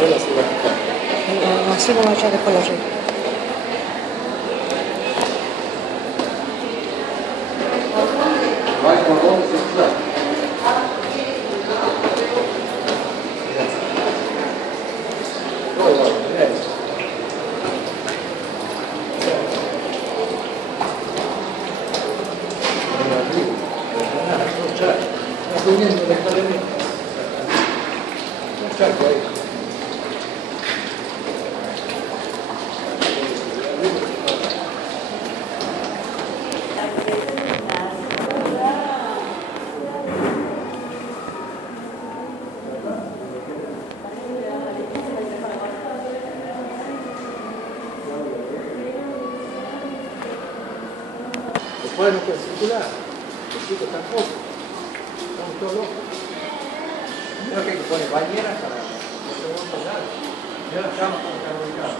ver así va. Así no vaya después la red. Vai por donde circular. Después no puede circular, los chicos tampoco, estamos todos locos. Creo que hay que poner bañeras para no se vuelva nada. Ya las camas para estar ubicadas.